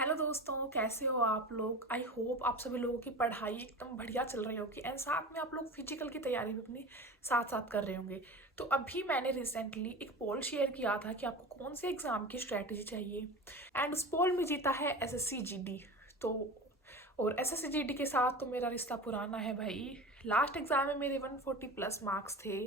Hello दोस्तों, कैसे हो आप लोग। आई होप आप सभी लोगों की पढ़ाई एकदम बढ़िया चल रही होगी एंड साथ में आप लोग फिजिकल की तैयारी भी अपनी साथ साथ कर रहे होंगे। तो अभी मैंने रिसेंटली एक पोल शेयर किया था कि आपको कौन से एग्ज़ाम की स्ट्रेटजी चाहिए एंड उस पोल में जीता है एसएससी जीडी। तो और एसएससी जीडी के साथ तो मेरा रिश्ता पुराना है भाई। लास्ट एग्जाम में मेरे 140 प्लस मार्क्स थे।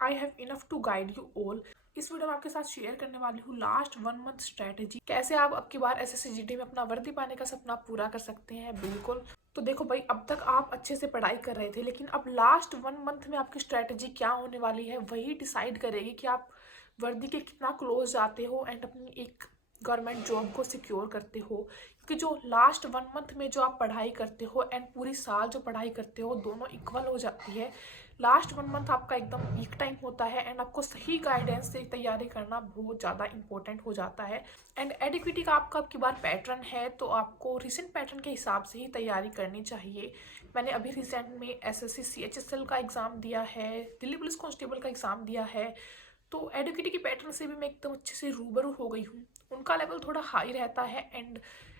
I have enough to guide you all. इस वीडियो में आपके साथ शेयर करने वाली हूँ लास्ट 1 मंथ स्ट्रेटेजी, कैसे आप अब की बार एसएससी जीडी में अपना वर्दी पाने का सपना पूरा कर सकते हैं। बिल्कुल। तो देखो भाई, अब तक आप अच्छे से पढ़ाई कर रहे थे, लेकिन अब लास्ट 1 मंथ में आपकी स्ट्रेटेजी क्या होने वाली है वही डिसाइड करेगी कि आप वर्दी के कितना क्लोज जाते हो एंड अपनी एक गवर्नमेंट जॉब को सिक्योर करते हो। क्योंकि जो लास्ट 1 मंथ में जो आप पढ़ाई करते हो एंड पूरी साल जो पढ़ाई करते हो दोनों इक्वल हो जाती है। लास्ट 1 मंथ आपका एकदम पीक टाइम होता है एंड आपको सही गाइडेंस से तैयारी करना बहुत ज़्यादा इंपॉर्टेंट हो जाता है। एंड एडिक्विटी का आपका अब की बार पैटर्न है तो आपको रिसेंट पैटर्न के हिसाब से ही तैयारी करनी चाहिए। मैंने अभी रिसेंट में एसएससी सीएचएसएल का एग्ज़ाम दिया है, दिल्ली पुलिस कांस्टेबल का एग्ज़ाम दिया है। तो एडुकेटी के पैटर्न से भी मैं एकदम अच्छे से रूबरू हो गई हूँ। उनका लेवल थोड़ा हाई रहता है एंड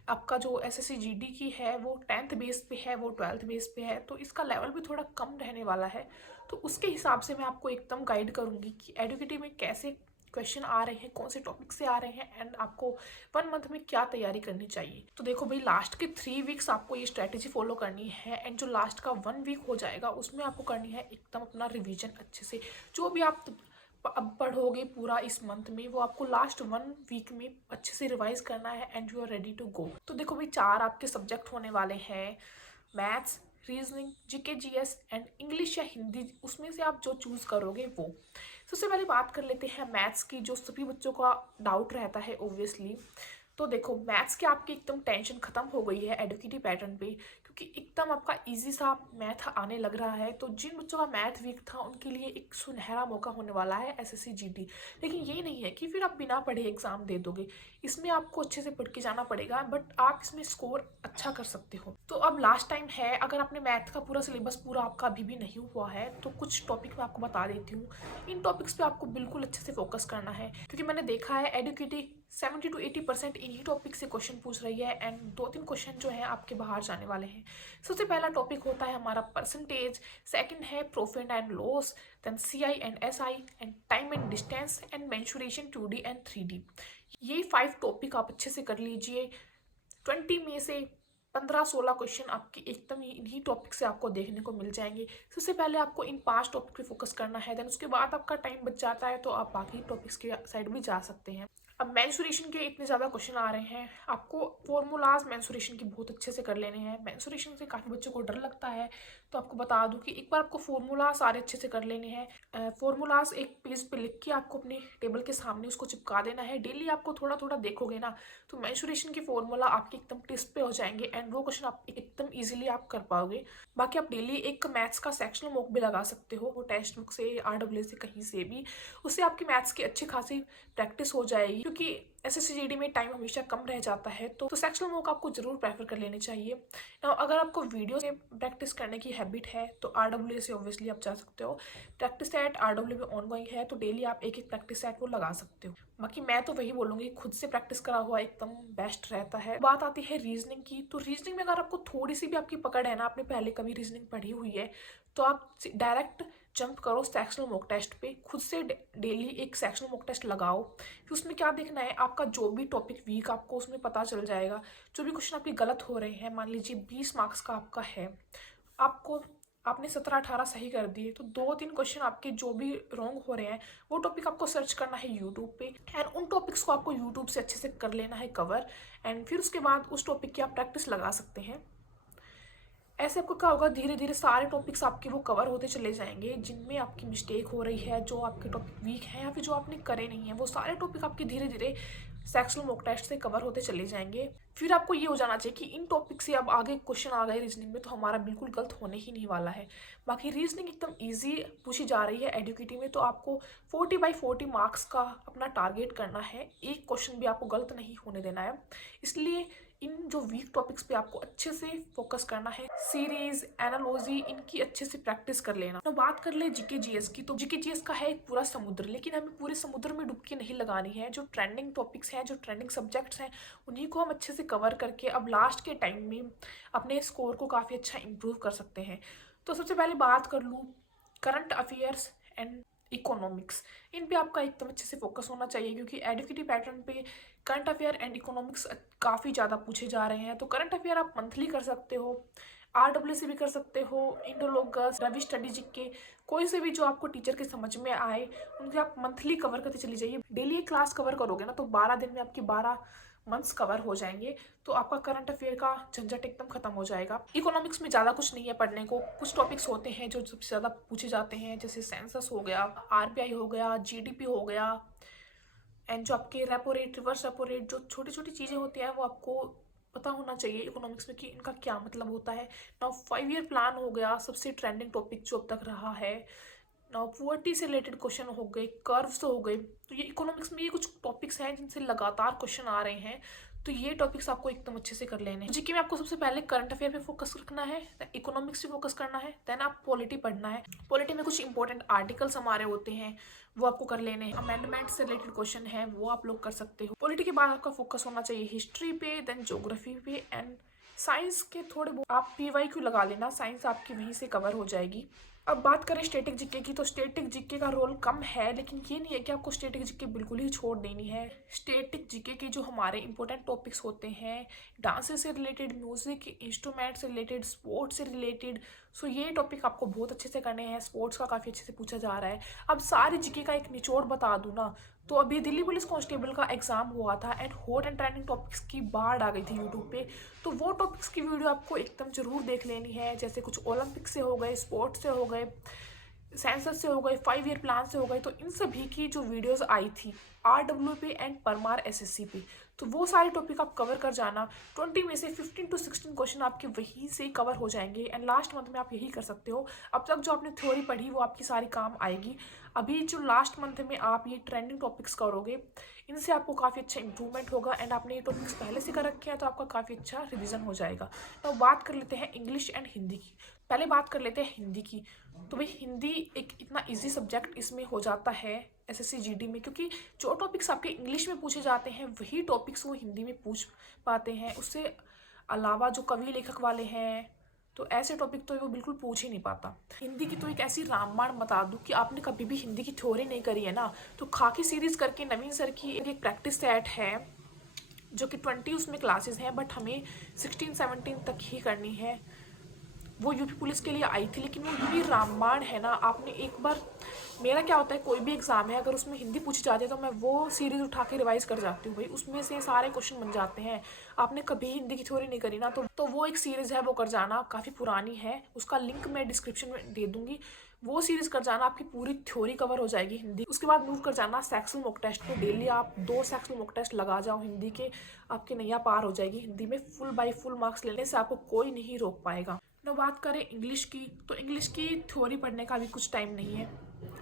आपका जो एसएससी जीडी की है वो 10th बेस पे है, वो 12th बेस पे है, तो इसका लेवल भी थोड़ा कम रहने वाला है। तो उसके हिसाब से मैं आपको एकदम गाइड करूँगी कि एडुकेटी में कैसे क्वेश्चन आ रहे हैं, कौन से टॉपिक से आ रहे हैं एंड आपको 1 मंथ में क्या तैयारी करनी चाहिए। तो देखो भाई, लास्ट के 3 वीक्स आपको ये स्ट्रेटेजी फॉलो करनी है एंड जो लास्ट का 1 वीक हो जाएगा उसमें आपको करनी है एकदम अपना रिवीजन अच्छे से। जो भी आप अब पढ़ोगे पूरा इस मंथ में वो आपको लास्ट 1 वीक में अच्छे से रिवाइज करना है and you are ready to go. तो देखो भाई, 4 आपके सब्जेक्ट होने वाले हैं, maths, reasoning, GK GS and English या हिंदी, उसमें से आप जो चूज़ करोगे वो। सबसे पहले बात कर लेते हैं मैथ्स की, जो सभी बच्चों का डाउट रहता है ओब्वियसली। तो देखो, मैथ्स की आपकी एकदम टेंशन खत्म हो गई है एडुकेटी पैटर्न पे, क्योंकि एकदम आपका इजी सा मैथ आने लग रहा है। तो जिन बच्चों का मैथ वीक था उनके लिए एक सुनहरा मौका होने वाला है एसएससी जीडी। लेकिन ये नहीं है कि फिर आप बिना पढ़े एग्जाम दे दोगे, इसमें आपको अच्छे से पढ़ के जाना पड़ेगा, बट आप इसमें स्कोर अच्छा कर सकते हो। तो अब लास्ट टाइम है, अगर आपने मैथ का पूरा सिलेबस पूरा आपका अभी भी नहीं हुआ है तो कुछ टॉपिक मैं आपको बता देती हूँ। इन टॉपिक्स पे आपको बिल्कुल अच्छे से फोकस करना है, क्योंकि मैंने देखा है एडुकेटी 70 to 80% इन्हीं टॉपिक से क्वेश्चन पूछ रही है एंड 2-3 क्वेश्चन जो है आपके बाहर जाने वाले हैं। सबसे पहला टॉपिक होता है हमारा परसेंटेज, सेकंड है profit and loss, then CI and SI and time and distance and mensuration 2D and 3D। ये 5 टॉपिक आप अच्छे से कर लीजिए। 20 में से 15-16 क्वेश्चन आपके एकदम इन्हीं टॉपिक से आपको देखने को मिल जाएंगे। सबसे पहले आपको इन 5 टॉपिक पे फोकस करना है, देन उसके बाद आपका टाइम बच जाता है तो आप बाकी टॉपिक्स के साइड भी जा सकते हैं। अब मेंसुरेशन के इतने ज़्यादा क्वेश्चन आ रहे हैं, आपको फॉर्मूलाज मेंसुरेशन की बहुत अच्छे से कर लेने हैं। मेंसुरेशन से काफ़ी बच्चों को डर लगता है, तो आपको बता दूं कि एक बार आपको फॉर्मूला सारे अच्छे से कर लेने हैं। फॉर्मूलाज एक पेज पे लिख के आपको अपने टेबल के सामने उसको चिपका देना है। डेली आपको थोड़ा थोड़ा देखोगे ना तो मेंसुरेशन की फॉर्मूला आपके एकदम टिप्स पे हो जाएंगे एंड वो क्वेश्चन आप एकदम ईजिली आप कर पाओगे। बाकी आप डेली एक मैथ्स का सेक्शनल मॉक भी लगा सकते हो, वो टेक्स्ट बुक से, आरडब्ल्यू से, कहीं से भी। उससे आपकी मैथ्स की अच्छी खासी प्रैक्टिस हो जाएगी, क्योंकि एसएससी जीडी में टाइम हमेशा कम रह जाता है। तो सेक्शनल मॉक आपको जरूर प्रेफर कर लेनी चाहिए। Now, अगर आपको वीडियो से प्रैक्टिस करने की हैबिट है तो आरडब्ल्यू से ऑब्वियसली आप जा सकते हो। प्रैक्टिस सेट आरडब्ल्यू में ऑनगोइंग है तो डेली आप एक एक प्रैक्टिस सेट वो लगा सकते हो। बाकी मैं तो वही बोलूँगी, खुद से प्रैक्टिस करा हुआ एकदम बेस्ट रहता है। बात आती है रीजनिंग की, तो रीजनिंग में अगर आपको थोड़ी सी भी आपकी पकड़ है ना, आपने पहले कभी रीजनिंग पढ़ी हुई है, तो आप डायरेक्ट जंप करो सेक्शनल मॉक टेस्ट पे। खुद से डेली एक सेक्शनल मॉक टेस्ट लगाओ। फिर उसमें क्या देखना है, आपका जो भी टॉपिक वीक आपको उसमें पता चल जाएगा। जो भी क्वेश्चन आपके गलत हो रहे हैं, मान लीजिए 20 मार्क्स का आपका है, आपको आपने 17-18 सही कर दिए, तो 2-3 क्वेश्चन आपके जो भी रॉन्ग हो रहे हैं वो टॉपिक आपको सर्च करना है यूट्यूब पे एंड उन टॉपिक्स को आपको यूट्यूब से अच्छे से कर लेना है कवर। एंड फिर उसके बाद उस टॉपिक की आप प्रैक्टिस लगा सकते हैं। ऐसे आपको क्या होगा, धीरे धीरे सारे टॉपिक्स आपके वो कवर होते चले जाएंगे जिनमें आपकी मिस्टेक हो रही है, जो आपके टॉपिक वीक हैं या फिर जो आपने करे नहीं है, वो सारे टॉपिक आपके धीरे धीरे सेक्शनल मॉक टेस्ट से कवर होते चले जाएंगे। फिर आपको ये हो जाना चाहिए कि इन टॉपिक से अब आगे क्वेश्चन आ गए रीजनिंग में तो हमारा बिल्कुल गलत होने ही नहीं वाला है। बाकी रीजनिंग एकदम ईजी पूछी जा रही है एडुकेटी में, तो आपको 40/40 मार्क्स का अपना टारगेट करना है। एक क्वेश्चन भी आपको गलत नहीं होने देना है, इसलिए इन जो वीक टॉपिक्स पे आपको अच्छे से फोकस करना है। सीरीज, एनालॉजी, इनकी अच्छे से प्रैक्टिस कर लेना। तो बात कर ले जीके जीएस की, तो जीके जीएस का है एक पूरा समुद्र, लेकिन हमें पूरे समुद्र में डुबकी नहीं लगानी है। जो ट्रेंडिंग टॉपिक्स हैं, जो ट्रेंडिंग सब्जेक्ट्स हैं, उन्हीं को हम अच्छे से कवर करके अब लास्ट के टाइम में अपने स्कोर को काफ़ी अच्छा इंप्रूव कर सकते हैं। तो सबसे पहले बात कर लूँ करंट अफेयर्स एंड इकोनॉमिक्स, इन पे आपका एकदम अच्छे से फोकस होना चाहिए, क्योंकि एडुकेटिव पैटर्न पे करंट अफेयर एंड इकोनॉमिक्स काफ़ी ज़्यादा पूछे जा रहे हैं। तो करंट अफेयर आप मंथली कर सकते हो, RWC भी कर सकते हो, इंडोलॉगस, रवि स्टडी जीके, कोई से भी जो आपको टीचर के समझ में आए उनके आप मंथली कवर करते चली जाइए। डेली एक क्लास कवर करोगे ना तो 12 दिन में आपकी 12 मंथ्स कवर हो जाएंगे, तो आपका करंट अफेयर का झंझट एकदम खत्म हो जाएगा। इकोनॉमिक्स में ज़्यादा कुछ नहीं है पढ़ने को, कुछ टॉपिक्स होते हैं जो सबसे ज़्यादा पूछे जाते हैं, जैसे सेंसस हो गया, RBI हो गया, GDP हो गया, एंड जो आपके repo rate, reverse repo rate, जो छोटी छोटी चीज़ें होती हैं वो आपको पता होना चाहिए इकोनॉमिक्स में कि इनका क्या मतलब होता है। नाउ 5 ईयर प्लान हो गया, सबसे ट्रेंडिंग टॉपिक जो अब तक रहा है। नाउ पुअर्टी से रिलेटेड क्वेश्चन हो गए, कर्व्स हो गए, तो ये इकोनॉमिक्स में ये कुछ टॉपिक्स हैं जिनसे लगातार क्वेश्चन आ रहे हैं, तो ये टॉपिक्स आपको एकदम अच्छे से कर लेने हैं। जीके में आपको सबसे पहले करंट अफेयर पे फोकस रखना है, इकोनॉमिक्स पे फोकस करना है, देन आप पॉलिटी पढ़ना है। पॉलिटी में कुछ इंपॉर्टेंट आर्टिकल्स हमारे होते हैं, वो आपको कर लेने हैं। अमेंडमेंट से रिलेटेड क्वेश्चन है, वो आप लोग कर सकते हो। पॉलिटी के बाद आपका फोकस होना चाहिए हिस्ट्री पे, देन ज्योग्राफी पे, एंड साइंस के थोड़े बहुत आप PYQ लगा लेना, साइंस आपकी वहीं से कवर हो जाएगी। अब बात करें स्टैटिक जीके की, तो स्टैटिक जीके का रोल कम है, लेकिन ये नहीं है कि आपको स्टैटिक जीके बिल्कुल ही छोड़ देनी है। स्टैटिक जीके के जो हमारे इंपॉर्टेंट टॉपिक्स होते हैं, डांस से रिलेटेड, म्यूजिक इंस्ट्रूमेंट से रिलेटेड, स्पोर्ट्स से रिलेटेड, सो ये टॉपिक आपको बहुत अच्छे से करने हैं। स्पोर्ट्स का काफ़ी अच्छे से पूछा जा रहा है। अब सारी जीके का एक निचोड़ बता दूँ ना, तो अभी दिल्ली पुलिस कांस्टेबल का एग्जाम हुआ था and hot and trending topics की बाढ़ आ गई थी यूट्यूब पे, तो वो टॉपिक्स की वीडियो आपको एकदम जरूर देख लेनी है। जैसे कुछ ओलंपिक से हो गए, स्पोर्ट्स से हो गए, सेंसस से हो गए, 5 ईयर प्लान से हो गए, तो इन सभी की जो वीडियोस आई थी RW पे एंड परमार SSC पे, तो वो सारे टॉपिक आप कवर कर जाना। 20 में से 15 to 16 क्वेश्चन आपके वहीं से कवर हो जाएंगे, एंड लास्ट मंथ में आप यही कर सकते हो। अब तक जो आपने थ्योरी पढ़ी वो आपकी सारी काम आएगी, अभी जो लास्ट मंथ में आप ये ट्रेंडिंग टॉपिक्स करोगे, इनसे आपको काफ़ी अच्छा इंप्रूवमेंट होगा, एंड आपने ये टॉपिक्स पहले से कर रखे हैं तो आपका काफ़ी अच्छा रिवीजन हो जाएगा। तो बात कर लेते हैं इंग्लिश एंड हिंदी की। पहले बात कर लेते हैं हिंदी की। तो भाई हिंदी एक इतना इजी सब्जेक्ट इसमें हो जाता है SSC GD में, क्योंकि जो टॉपिक्स आपके इंग्लिश में पूछे जाते हैं वही टॉपिक्स वो हिंदी में पूछ पाते हैं। उससे अलावा जो कवि लेखक वाले हैं, तो ऐसे टॉपिक तो वो बिल्कुल पूछ ही नहीं पाता। हिंदी की तो एक ऐसी रामबाण बता दूँ कि आपने कभी भी हिंदी की थ्योरी नहीं करी है ना, तो खाकी सीरीज़ करके नवीन सर की एक प्रैक्टिस सेट है जो कि 20 उसमें क्लासेस हैं, बट हमें 16-17 तक ही करनी है। वो यूपी पुलिस के लिए आई थी, लेकिन वो इतनी रामबाण है ना, आपने एक बार, मेरा क्या होता है कोई भी एग्जाम है अगर उसमें हिंदी पूछी जाती है तो मैं वो सीरीज उठा के रिवाइज कर जाती हूँ भाई, उसमें से सारे क्वेश्चन बन जाते हैं। आपने कभी हिंदी की थ्योरी नहीं करी ना, तो वो एक सीरीज है, वो कर जाना, काफ़ी पुरानी है, उसका लिंक मैं डिस्क्रिप्शन में दे दूंगी, वो सीरीज कर जाना, आपकी पूरी थ्योरी कवर हो जाएगी हिंदी। उसके बाद मूव कर जाना सेक्शनल मॉक टेस्ट पे। डेली आप 2 सेक्शनल मॉक टेस्ट लगा जाओ हिंदी के, आपकी नैया पार हो जाएगी। हिंदी में फुल बाय फुल मार्क्स लेने से आपको कोई नहीं रोक पाएगा। ना बात करें इंग्लिश की, तो इंग्लिश की थ्योरी पढ़ने का भी कुछ टाइम नहीं है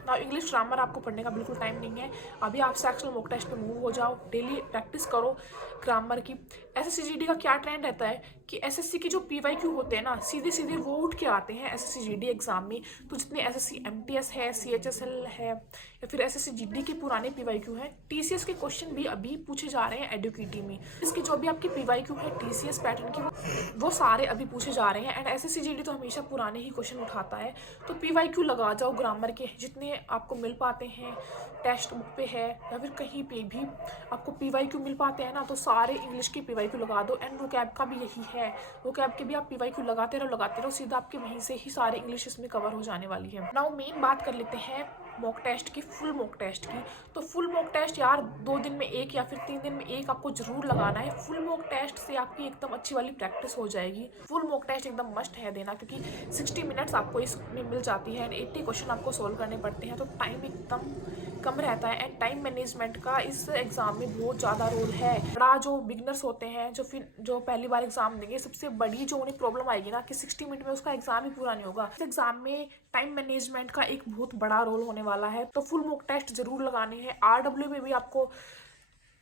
ना, इंग्लिश ग्रामर आपको पढ़ने का बिल्कुल टाइम नहीं है। अभी आप सेक्शनल मॉक टेस्ट पे मूव हो जाओ, डेली प्रैक्टिस करो ग्रामर की। SSC GD का क्या ट्रेंड रहता है कि SSC की जो PYQ होते हैं ना, सीधे सीधे वो उठ के आते हैं SSC GD एग्जाम में। तो जितने SSC MTS है, CHSL है, या फिर SSC GD के पुराने PYQ हैं, TCS के क्वेश्चन भी अभी पूछे जा रहे हैं एडुकेटी में। इसकी जो भी आपकी PYQ है TCS पैटर्न की, वो सारे अभी पूछे जा रहे हैं, एंड SSC GD तो हमेशा पुराने ही क्वेश्चन उठाता है। तो PYQ लगा जाओ ग्रामर के, जितने आपको मिल पाते हैं, टेक्स्ट बुक पे है या फिर कहीं पे भी आपको PYQ मिल पाते हैं ना, तो सारे इंग्लिश के PYQ लगा दो। एंड वोकैब का भी यही है, वोकैब के भी आप PYQ लगाते रहो, सीधा आपके वहीं से ही सारे इंग्लिश इसमें कवर हो जाने वाली है। नाउ मेन बात कर लेते हैं मॉक टेस्ट की, फुल मॉक टेस्ट की। तो फुल मॉक टेस्ट यार 2 दिन में एक या फिर 3 दिन में एक आपको जरूर लगाना है। फुल मॉक टेस्ट से आपकी एकदम अच्छी वाली प्रैक्टिस हो जाएगी। फुल मॉक टेस्ट एकदम मस्ट है देना, क्योंकि 60 मिनट्स आपको इसमें मिल जाती है एंड 80 क्वेश्चन आपको सोल्व करने पड़ते हैं, तो टाइम एकदम कम रहता है। एंड टाइम मैनेजमेंट का इस एग्जाम में बहुत ज़्यादा रोल है। बड़ा जो बिगनर्स होते हैं, जो पहली बार एग्जाम देंगे, सबसे बड़ी जो उन्हें प्रॉब्लम आएगी ना कि 60 मिनट में उसका एग्जाम ही पूरा नहीं होगा। इस एग्जाम में टाइम मैनेजमेंट का एक बहुत बड़ा रोल होने वाला है, तो फुल मॉक टेस्ट जरूर लगाने हैं। RW में भी आपको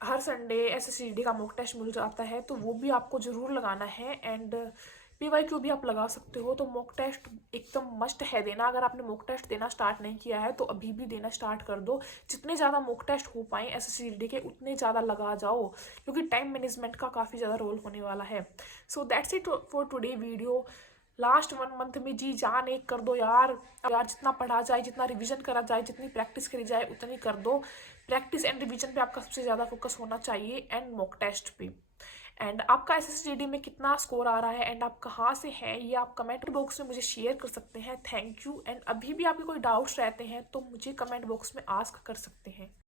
हर संडे एसएससीडी का मॉक टेस्ट मिल जाता है, तो वो भी आपको ज़रूर लगाना है। एंड पीवाईक्यू भी आप लगा सकते हो। तो मॉक टेस्ट एकदम मस्ट है देना। अगर आपने मॉक टेस्ट देना स्टार्ट नहीं किया है तो अभी भी देना स्टार्ट कर दो। जितने ज़्यादा मॉक टेस्ट हो पाए एसएससीडी के उतने ज़्यादा लगा जाओ, क्योंकि टाइम मैनेजमेंट का काफ़ी ज़्यादा रोल होने वाला है। So that's it for today video. Last 1 month में जी जान एक कर दो यार। यार जितना पढ़ा जाए, जितना रिवीजन करा जाए, जितनी प्रैक्टिस करी जाए उतनी कर दो। प्रैक्टिस एंड रिवीजन पे आपका सबसे ज़्यादा फोकस होना चाहिए, एंड मॉक टेस्ट पे। एंड आपका एसएससीडी में कितना स्कोर आ रहा है एंड आप कहाँ से हैं, ये आप कमेंट बॉक्स में मुझे शेयर कर सकते हैं। Thank you. एंड अभी भी आपके कोई डाउट्स रहते हैं तो मुझे कमेंट बॉक्स में आस्क कर सकते हैं।